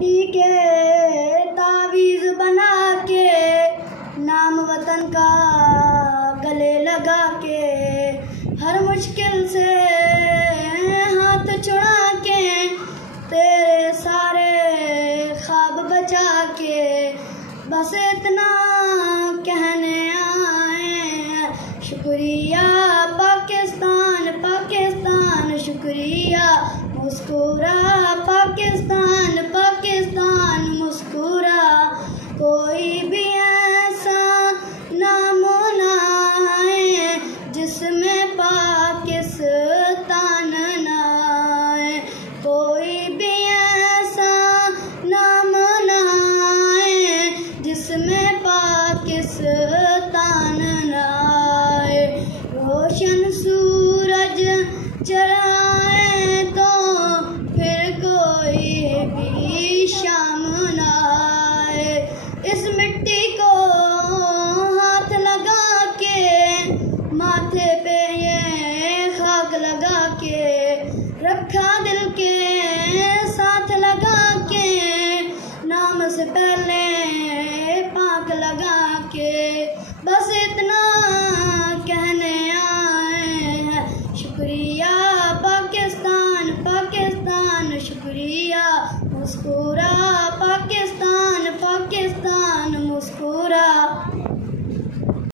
मिट्टी के तावीज़ बना के नाम वतन का गले लगा के हर मुश्किल से हाथ छुड़ा के तेरे सारे ख्वाब बचा के बस इतना कहने आए हैं शुक्रिया पाकिस्तान पाकिस्तान शुक्रिया मुस्कुरा पाकिस्तान पाकिस्तान मुस्कुरा। कोई भी ऐसा नाम ना आए जिसमें पाकिस्तान ना आए, कोई भी ऐसा नाम ना आए जिसमें पाकिस्तान ना आए। रोशन सूरज चढ़ाए तो फिर कोई भी शाम ना आए, इस मिट्टी को हाथ लगा के माथे पे ये खाक लगा के रखा दिल के साथ लगा के नाम से पहले